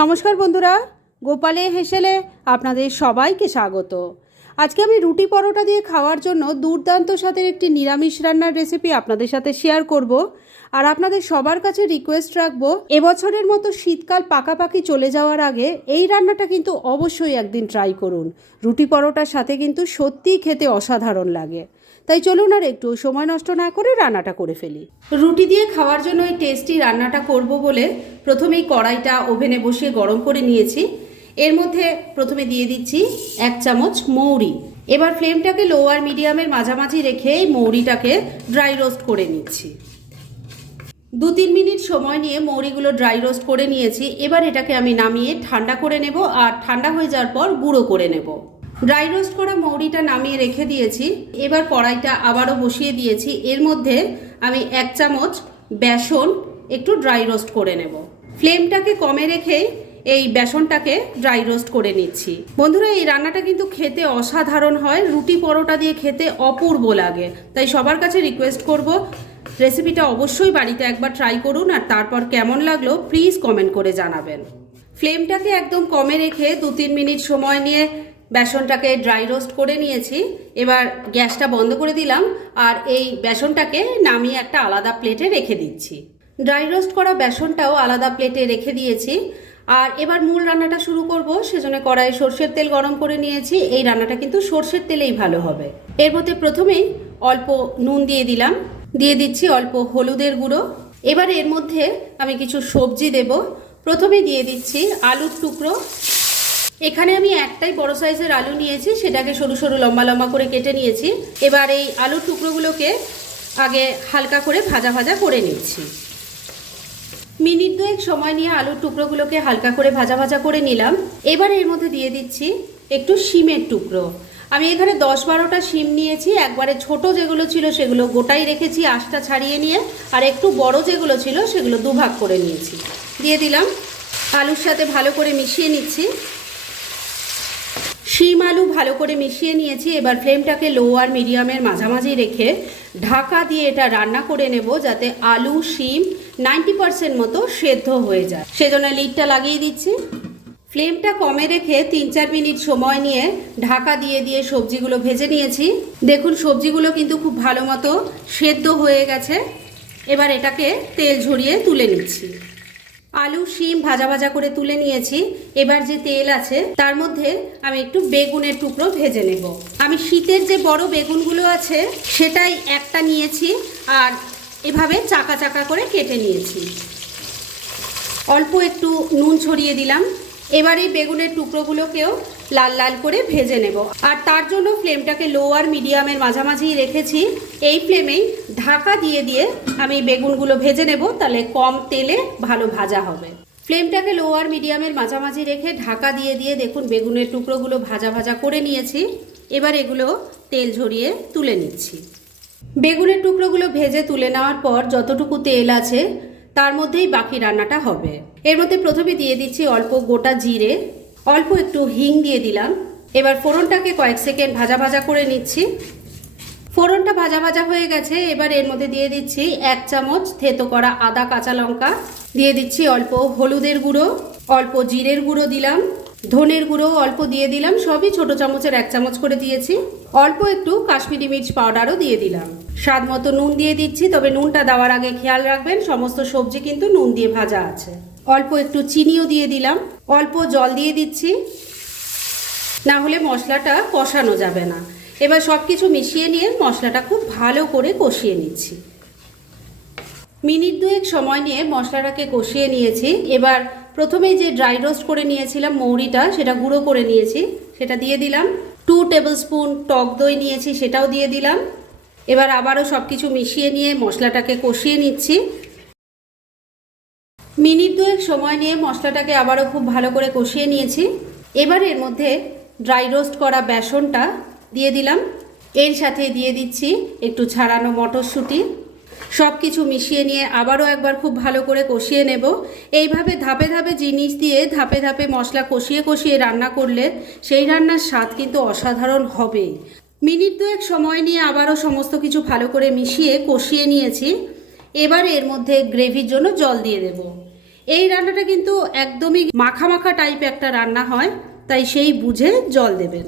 নমস্কার বন্ধুরা, গোপালে হেসেলে আপনাদের সবাইকে স্বাগত। আজকে আমি রুটি পরোটা দিয়ে খাওয়ার জন্য দুর্দান্ত স্বাদের একটি নিরামিষ রান্নার রেসিপি আপনাদের সাথে শেয়ার করব। আর আপনাদের সবার কাছে রিকোয়েস্ট রাখব, এবছরের মতো শীতকাল পাকাপাকি চলে যাওয়ার আগে এই রান্নাটা কিন্তু অবশ্যই একদিন ট্রাই করুন। রুটি পরোটার সাথে কিন্তু সত্যিই খেতে অসাধারণ লাগে। তাই চলুন আর একটু সময় নষ্ট না করে রান্নাটা করে ফেলি। রুটি দিয়ে খাওয়ার জন্য এই টেস্টি রান্নাটা করব বলে প্রথমেই কড়াইটা ওভেনে বসিয়ে গরম করে নিয়েছি। এর মধ্যে প্রথমে দিয়ে দিচ্ছি এক চামচ মৌরি। এবার ফ্লেমটাকে লো আর মিডিয়ামের মাঝামাঝি রেখে এই মৌরিটাকে ড্রাই রোস্ট করে নিচ্ছি। দু তিন মিনিট সময় নিয়ে মৌরিগুলো ড্রাই রোস্ট করে নিয়েছি। এবার এটাকে আমি নামিয়ে ঠান্ডা করে নেব আর ঠান্ডা হয়ে যাওয়ার পর গুঁড়ো করে নেব। ড্রাই রোস্ট করা মৌরিটা নামিয়ে রেখে দিয়েছি। এবার কড়াইটা আবারও বসিয়ে দিয়েছি। এর মধ্যে আমি এক চামচ বেসন একটু ড্রাই রোস্ট করে নেব। ফ্লেমটাকে কমে রেখে এই বেসনটাকে ড্রাই রোস্ট করে নিচ্ছি। বন্ধুরা, এই রান্নাটা কিন্তু খেতে অসাধারণ হয়। রুটি পরোটা দিয়ে খেতে অপূর্ব লাগে। তাই সবার কাছে রিকোয়েস্ট করব রেসিপিটা অবশ্যই বাড়িতে একবার ট্রাই করুন আর তারপর কেমন লাগল প্লিজ কমেন্ট করে জানাবেন। ফ্লেমটাকে একদম কমে রেখে দু তিন মিনিট সময় নিয়ে বেসনটাকে ড্রাই রোস্ট করে নিয়েছি। এবার গ্যাসটা বন্ধ করে দিলাম আর এই বেসনটাকে নামিয়ে একটা আলাদা প্লেটে রেখে দিচ্ছি। ড্রাই রোস্ট করা বেসনটাও আলাদা প্লেটে রেখে দিয়েছি। আর এবার মূল রান্নাটা শুরু করব, সেজন্য কড়াইয়ে সর্ষের তেল গরম করে নিয়েছি। এই রান্নাটা কিন্তু সর্ষের তেলেই ভালো হবে। এর মধ্যে প্রথমেই অল্প নুন দিয়ে দিলাম। দিয়ে দিচ্ছি অল্প হলুদের গুঁড়ো। এবার এর মধ্যে আমি কিছু সবজি দেব। প্রথমে দিয়ে দিচ্ছি আলুর টুকরো। এখানে আমি একটাই বড় সাইজের আলু নিয়েছি, সেটাকে সরু সরু লম্বা লম্বা করে কেটে নিয়েছি। এবার এই আলুর টুকরোগুলোকে আগে হালকা করে ভাজা ভাজা করে নিচ্ছি। মিনিট দুয়েক সময় নিয়ে আলুর টুকরোগুলোকে হালকা করে ভাজা ভাজা করে নিলাম। এবার এর মধ্যে দিয়ে দিচ্ছি একটু শিমের টুকরো। আমি এখানে দশ বারোটা শিম নিয়েছি, একবারে ছোট যেগুলো ছিল সেগুলো গোটাই রেখেছি আঁশটা ছাড়িয়ে নিয়ে, আর একটু বড় যেগুলো ছিল সেগুলো দুভাগ করে নিয়েছি। দিয়ে দিলাম, আলুর সাথে ভালো করে মিশিয়ে নিচ্ছি। শিম আলু ভালো করে মিশিয়ে নিয়েছি। এবার ফ্লেমটাকে লো আর মিডিয়ামের মাঝামাঝি রেখে ঢাকা দিয়ে এটা রান্না করে নেব যাতে আলু, শিম নাইনটি পার্সেন্ট মতো সেদ্ধ হয়ে যায়। সেজন্য লিডটা লাগিয়ে দিচ্ছি। ফ্লেমটা কমে রেখে তিন চার মিনিট সময় নিয়ে ঢাকা দিয়ে দিয়ে সবজিগুলো ভেজে নিয়েছি। দেখুন, সবজিগুলো কিন্তু খুব ভালো মতো সেদ্ধ হয়ে গেছে। এবার এটাকে তেল ঝরিয়ে তুলে নিচ্ছি। আলু, শিম ভাজা ভাজা করে তুলে নিয়েছি। এবার যে তেল আছে, তার মধ্যে আমি একটু বেগুনের টুকরো ভেজে নেব। আমি শীতের যে বড় বেগুনগুলো আছে, সেটাই একটা নিয়েছি আর এভাবে চাকা চাকা করে কেটে নিয়েছি। অল্প একটু নুন ছড়িয়ে দিলাম। এবার এই বেগুনের টুকরোগুলোকেও লাল লাল করে ভেজে নেব। আর তার জন্য ফ্লেমটাকে লো আর মিডিয়ামের মাঝামাঝি রেখেছি। এই ফ্লেমেই ঢাকা দিয়ে দিয়ে আমি বেগুনগুলো ভেজে নেব, তাহলে কম তেলে ভালো ভাজা হবে। ফ্লেমটাকে লো আর মিডিয়ামের মাঝামাঝি রেখে ঢাকা দিয়ে দিয়ে দেখুন বেগুনের টুকরোগুলো ভাজা ভাজা করে নিয়েছি। এবার এগুলো তেল ঝরিয়ে তুলে নিচ্ছি। বেগুনের টুকরোগুলো ভেজে তুলে নেওয়ার পর যতটুকু তেল আছে, তার মধ্যেই বাকি রান্নাটা হবে। এর মধ্যে প্রথমে দিয়ে দিচ্ছি অল্প গোটা জিরে অল্প একটু হিং দিয়ে দিলাম। এবার ফোড়নটাকে কয়েক সেকেন্ড ভাজা ভাজা করে নিচ্ছি। ফোড়নটা ভাজা ভাজা হয়ে গেছে। এবার এর মধ্যে দিয়ে দিচ্ছি এক চামচ থেতো করা আদা কাঁচা লঙ্কা। দিয়ে দিচ্ছি অল্প হলুদের গুঁড়ো, অল্প জিরের গুঁড়ো দিলাম। ধনের গুঁড়ো অল্প দিয়ে দিলাম। সবই ছোট চামচের এক চামচ করে দিয়েছি। অল্প একটু কাশ্মীরি মির্চ পাউডারও দিয়ে দিলাম। স্বাদ মতো নুন দিয়ে দিচ্ছি। তবে নুনটা দেওয়ার আগে খেয়াল রাখবেন, সমস্ত সবজি কিন্তু নুন দিয়ে ভাজা আছে। অল্প একটু চিনিও দিয়ে দিলাম। অল্প জল দিয়ে দিচ্ছি। না হলে মশলাটা কষানো যাবে না। এবার সব কিছু মিশিয়ে নিয়ে মশলাটা খুব ভালো করে কষিয়ে নিচ্ছি। মিনিট দুয়েক সময় নিয়ে মশলাটাকে কষিয়ে নিয়েছি। এবার প্রথমেই যে ড্রাই রোস্ট করে নিয়েছিলাম মৌরিটা, সেটা গুঁড়ো করে নিয়েছি। সেটা দিয়ে দিলাম। টু টেবিল স্পুন টক দই নিয়েছি, সেটাও দিয়ে দিলাম। এবার আবারও সব কিছু মিশিয়ে নিয়ে মশলাটাকে কষিয়ে নিচ্ছি। মিনিট দুয়েক সময় নিয়ে মশলাটাকে আবারও খুব ভালো করে কষিয়ে নিয়েছি। এবার এর মধ্যে ড্রাই রোস্ট করা বেসনটা দিয়ে দিলাম। এর সাথে দিয়ে দিচ্ছি একটু ছাড়ানো মটরশুঁটি। সব কিছু মিশিয়ে নিয়ে আবারও একবার খুব ভালো করে কষিয়ে নেব। এইভাবে ধাপে ধাপে জিনিস দিয়ে ধাপে ধাপে মশলা কষিয়ে কষিয়ে রান্না করলে সেই রান্নার স্বাদ কিন্তু অসাধারণ হবেই মিনিট দুয়েক সময় নিয়ে আবারও সমস্ত কিছু ভালো করে মিশিয়ে কষিয়ে নিয়েছি। এবার এর মধ্যে গ্রেভির জন্য জল দিয়ে দেব। এই রান্নাটা কিন্তু একদমই মাখা মাখা টাইপ একটা রান্না হয়, তাই সেই বুঝে জল দেবেন।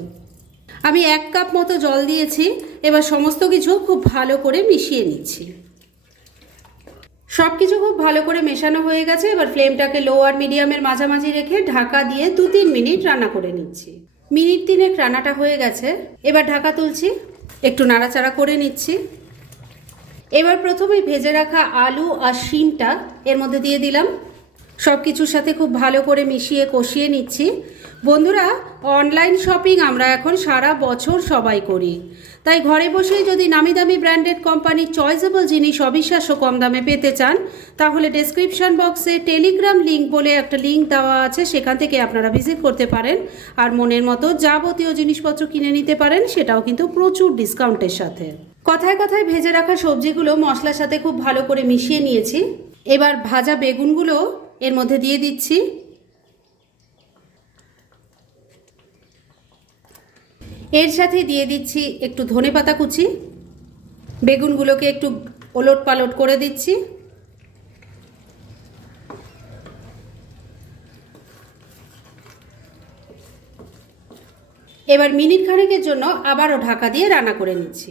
আমি এক কাপ মতো জল দিয়েছি, এবার সমস্ত কিছু খুব ভালো করে মিশিয়ে নিচ্ছি। সব কিছু খুব ভালো করে মেশানো হয়ে গেছে, এবার ফ্লেমটাকে লো আর মিডিয়ামের মাঝামাঝি রেখে ঢাকা দিয়ে দু তিন মিনিট রান্না করে নিচ্ছি। মিনিট তিনেক রান্নাটা হয়ে গেছে, এবার ঢাকা তুলছি, একটু নাড়াচাড়া করে নিচ্ছি। এবার প্রথমেই ভেজে রাখা আলু আর শিমটা এর মধ্যে দিয়ে দিলাম। সব কিছুর সাথে খুব ভালো করে মিশিয়ে কষিয়ে নিচ্ছি। বন্ধুরা অনলাইন শপিং আমরা এখন সারা বছর সবাই করি। তাই ঘরে বসেই যদি নামি দামি ব্র্যান্ডেড কোম্পানির চয়েসেবল জিনিস অবিশ্বাস্য কম দামে পেতে চান, তাহলে ডেসক্রিপশন বক্সে টেলিগ্রাম লিঙ্ক বলে একটা লিঙ্ক দেওয়া আছে, সেখান থেকে আপনারা ভিজিট করতে পারেন। আর মনের মতো যাবতীয় জিনিসপত্র কিনে নিতে পারেন, সেটাও কিন্তু প্রচুর ডিসকাউন্টের সাথে। কথায় কথায় ভেজে রাখা সবজিগুলো মশলার সাথে খুব ভালো করে মিশিয়ে নিয়েছি। এবার ভাজা বেগুনগুলো এর মধ্যে দিয়ে দিচ্ছি। এর সাথে দিয়ে দিচ্ছি একটু ধনে পাতা কুচি। বেগুনগুলোকে একটু ওলট পালট করে দিচ্ছি। এবার মিনিট খানেকের জন্য আবারও ঢাকা দিয়ে রান্না করে নিচ্ছি।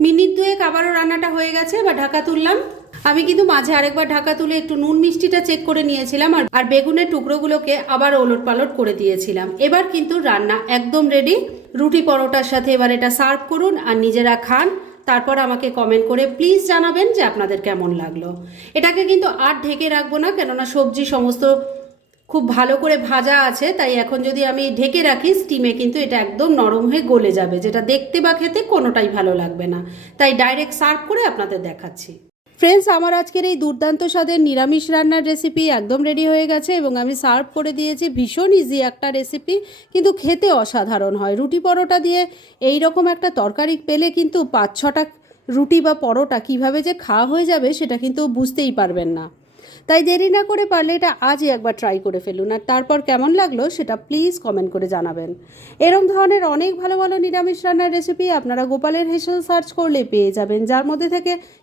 মিনিট দুয়েক আবারও রান্নাটা হয়ে গেছে বা ঢাকা তুললাম। আমি কিন্তু মাঝে আরেকবার ঢাকা তুলে একটু নুন মিষ্টিটা চেক করে নিয়েছিলাম আর আর বেগুনের টুকরোগুলোকে আবার ওলট পালট করে দিয়েছিলাম। এবার কিন্তু রান্না একদম রেডি রুটি পরোটার সাথে এবার এটা সার্ভ করুন আর নিজেরা খান। তারপর আমাকে কমেন্ট করে প্লিজ জানাবেন যে আপনাদের কেমন লাগল। এটাকে কিন্তু আর ঢেকে রাখব না, কেননা সবজি সমস্ত খুব ভালো করে ভাজা আছে, তাই এখন যদি আমি ঢেকে রাখি স্টিমে কিন্তু এটা একদম নরম হয়ে গলে যাবে, যেটা দেখতে বা খেতে কোনোটাই ভালো লাগবে না। তাই ডাইরেক্ট সার্ভ করে আপনাদের দেখাচ্ছি। ফ্রেন্ডস আমার আজকের এই দুর্দান্ত স্বাদের নিরামিষ রান্নার রেসিপি একদম রেডি হয়ে গেছে এবং আমি সার্ভ করে দিয়েছি ভীষণ ইজি একটা রেসিপি কিন্তু খেতে অসাধারণ হয়। রুটি পরোটা দিয়ে এই রকম একটা তরকারি পেলে কিন্তু পাঁচ ছটা রুটি বা পরোটা কীভাবে যে খাওয়া হয়ে যাবে সেটা কিন্তু বুঝতেই পারবেন না। তাই দেরি না করে পারলে এটা আজই একবার ট্রাই করে ফেলুন। আর তারপর কেমন লাগল সেটা প্লিজ কমেন্ট করে জানাবেন। এরম ধরনের অনেক ভালো ভালো নিরামিষ রান্নার রেসিপি আপনারা গোপালের হেসেল সার্চ করলে পেয়ে যাবেন, যার মধ্যে থেকে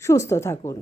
সুস্থ থাকুন।